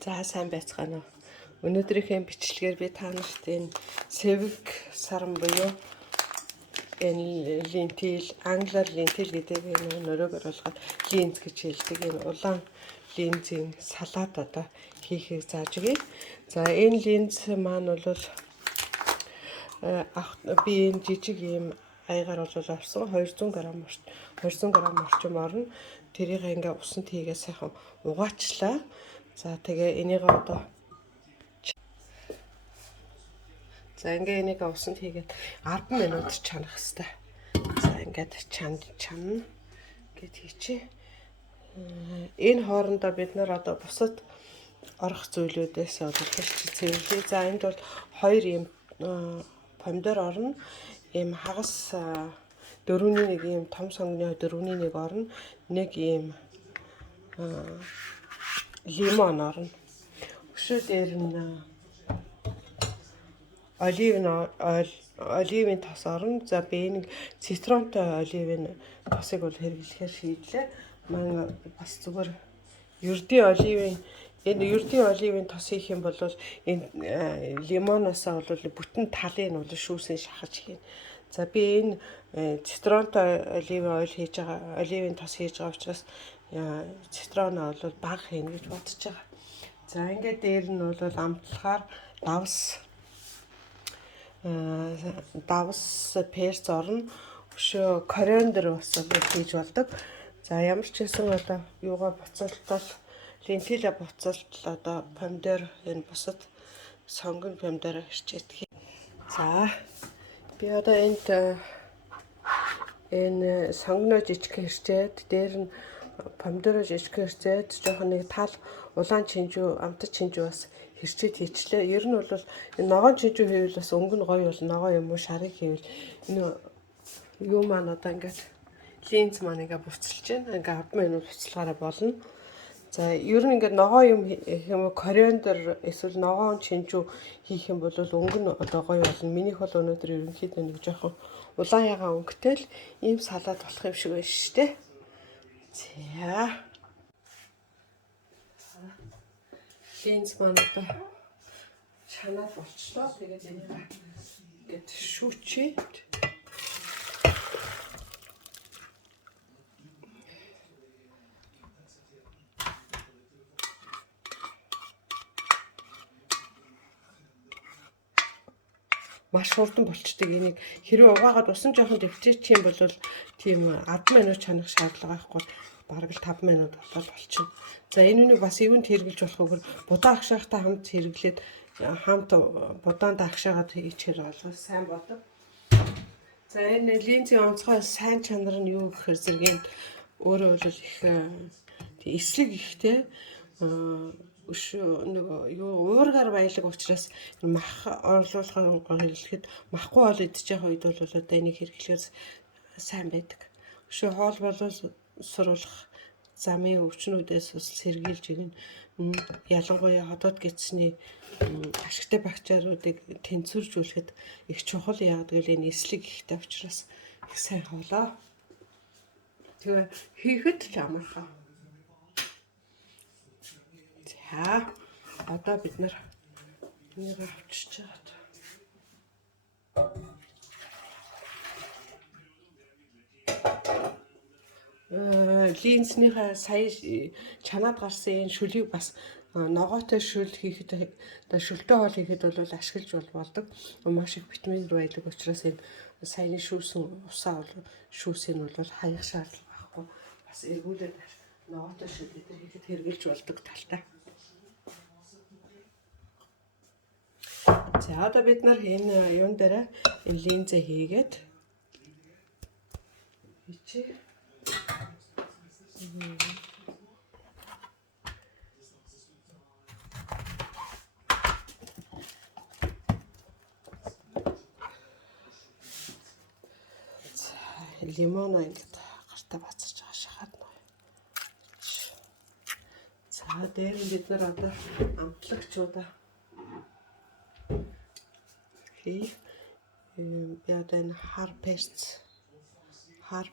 За сайн байцгаана уу. Өнөөдрийнхээ бичлэгээр би та нарт энэ сэвэг саран буюу энэ лентил, англиар лентил гэдэг энэ нөрөөг оруулахад линз гэж хэлдэг. Энэ улаан линзийн салат одоо хийхийг зааж өгье. За энэ линз маань бол би энэ жижиг юм аягаар бол авсан 200 г орчим орно. Тэрийг ингээ усанд хийгээ сайхан угаачлаа. За тэгээ энийг одоо ингээ энийг усанд хийгээд 10 минут чанах хэрэгтэй. За ингээд чана гэд хийчихье. Энэ хоорондоо бид нар одоо бусад орох зүйлүүдээс олж цэвэрлэе. За энд бол 2 юм помидор орно. Ийм хагас 4-1 ийм том сонгоны 4-1 орно. Нэг ийм лимон орно. Өшөө дээр нь оливын тос орно. За би нэг цитронтой оливын тосыг бол хэрэглэхээр шийдлээ. Маань бас зүгээр ердийн оливын тос хийх юм бол энэ лимоноосоо бол бүтэн талыг нь бол шүүсэн шахаж хийн. За би энэ цитронтой оливын тос хийж байгаа учраас цитроноо бол бага хийнэ гэж бодож байгаа. За ингээд дээр нь бол амтлахаар давс перц орно. Өшөө кориандр бас хийж болдог. За ямар ч хэсэн одоо юугаа буцалтал лентилэ буцалтал одоо помидор энэ бусад сонгон помидор ирчээдэг. За би одоо энэ сонгоно жижиг ирчээд дээр нь помидор жижиг ирчээд жоохон нэг тал улаан чинжүү амтад чинжүү бас хэрчээд хийчлээ. Ер нь бол энэ ногоон чинжүү хийвэл бас өнгө нь гоё бол ногоо юм уу шарыг хийвэл энэ юу маань одоо ингээд линз маань ингээ буцалж байна. Ингээ 10 минут буцалгаараа болно. За ер нь ингээ ногоо юм хийх юм кориандр эсвэл ногоон чинжүү хийх юм бол өнгө нь одоо гоё болно. Минийх бол өнөөдөр ерөнхийдөө нэг жоохон улаан ягаан өнгөтэй л ийм салат болох юм шиг байна шүү дээ. За линз маань одоо чанаад болчлоо. Тэгээд энийг ингээд шүүчээд маш хурдан болчдөг. Энийг хэрвээ угаагаад усан жоохон дэвтэрчих юм бол тийм 10 минут чанах шаардлага байхгүй бараг л 5 минут болчихно. За энэ үнийг бас ивэнд хэрэглэж болохгүй будаа агшаагтай хамт хэрэглээд хамт будаанд агшаагаад хийчихэр болгоо сайн бодог. За энэ линзийн онцгой сайн чанар нь юу гэхээр зэрэг өөрөө бол их эслэг ихтэй уургаар баялаг учраас мах орлуулахыг хэрэглэхэд махгүй бол идчих үед бол одоо энийг хэрэглэхээр сайн байдаг. Өшөө хоол боловсруулах замын өвчнүүдээс бас сэргийлж игнэ. Ялангуяа хотод гидсний ашигтай бактериудыг тэнцвэржүүлэхэд их чухал яадаг л энэ эслэг ихтэй учраас их сайн хоолоо. Тэгээ хийхэд ч амархан. За одоо бид нар энийг авчиж чаад. Линзнийхээ сая чанаад гарсан энэ шүлийг бас ногоотой шүл хийхэд шүлтэй хоол хийхэд бол ашиглаж болдог. Маш их витамин байдаг учраас энэ саяны шүүсэн усаа бол шүүсийг нь бол хаях шаардлага байхгүй. Бас эргүүлээд ногоотой шүл хийхэд хэрэгжилж болдог талтай. За одоо бид нар энэ юун дээр энэ линзээ хийгээд хийчих. Лимон ингээд гартаа бацаж байгаа шахаад нөө. За дээр нь бид нар одоо амтлагчудаа би одоо энэ хар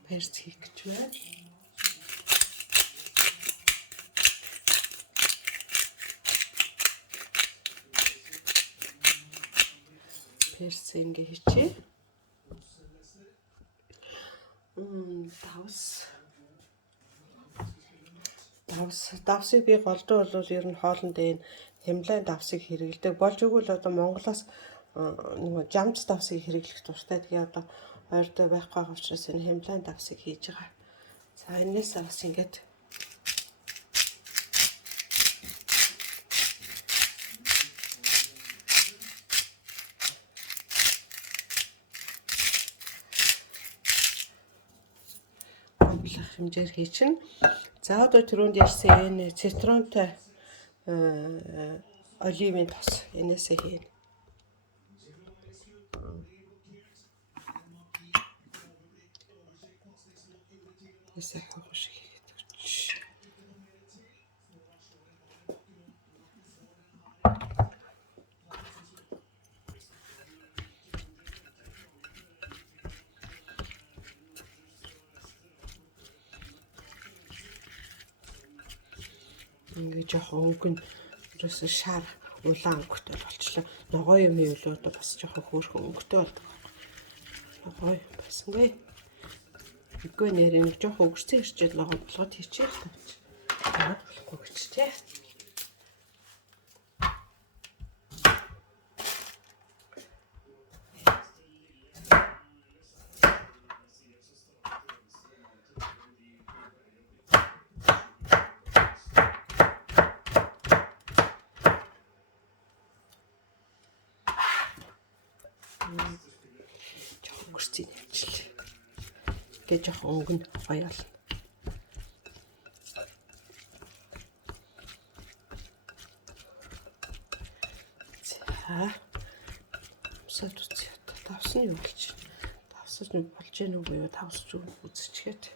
перц хийх гэж байна. Перс ингээ хийчихье. Давсыг би голдуу бол ер нь хоолндоо энэ хямлайн давсыг хэрэглэдэг. Болж игэл одоо Монголоос нөгөө жамц давсыг хэрэглэх дуртай. Тэгээ одоо ойрдоо байхгүй байгаа учраас энэ хямлайн давсыг хийж байгаа. За энэс бас ингээд хэмжээр хийчин. За одоо түрүүнд ярьсан энэ цитронтой оливын тос энэсээ хийнэ. Эсэ хогш хийгээд өгч. Ингээ жоохон өнгөн ерөөс шар улаан өнгөтэй болчихлоо. Ногоо юм ийлүү одоо бас жоохон хөөрхөн өнгөтэй болдог. Ногоо басангүй. Үгүй нэр нэг жоохон өгсөн ирчээд ногоо болгоод хийчихээ л тавьчих. Яагаад болохгүй гэж тий. Жоохон гүрцээ нэмчихлээ. Гэж жоохон өнгөнд гоё болно. За. Сад үгүй. Тавсан юу гэж. Тавсаж нь болж гэнэ үгүй юу? Тавсаж үзчихээд.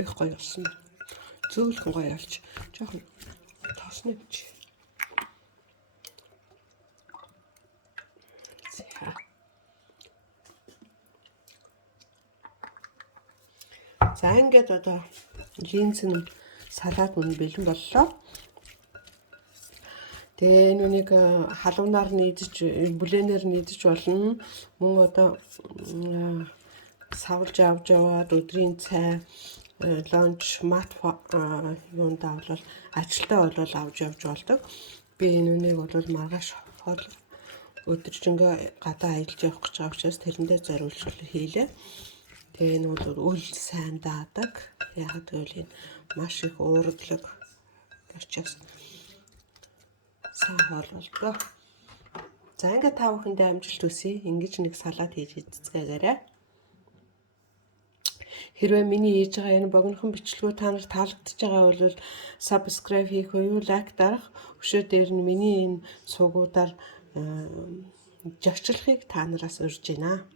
Их гоё болсон. Зөөлхөн гоё олж. Жоохон тосны бич. За ингээд одоо линз нь салаад мөн бэлэн боллоо. Тэгээ энэ үнийг халуунаар нийдэж, бүлээнээр нийдэж болно. Мөн одоо савлж авч яваад өдрийн цай, лонч, мат юундаа бол ажилдаа бол авч явж болдог. Би энэ үнийг бол маргааш хоол өдөржингөө гадаа аялж явах гэж байгаа учраас тэрэндээ зориулж хийлээ. Тэгээ энэ бол үл сайн даадаг. Яг гэвэл энэ маш их уурдлаг учраас сайн хоол болдгоо. За ингээд та бүхэндээ амжилт хүсье. Ингэж нэг салат хийж эзэцгээгээрэй. Хэрвээ миний хийж байгаа энэ богинохон бичлэгүүд та нарт таалагдж байгаа бол subscribe хийх буюу лайк дарах, өшөө дээр нь миний энэ суугуудаар жагчлахыг та нараас урьж байна.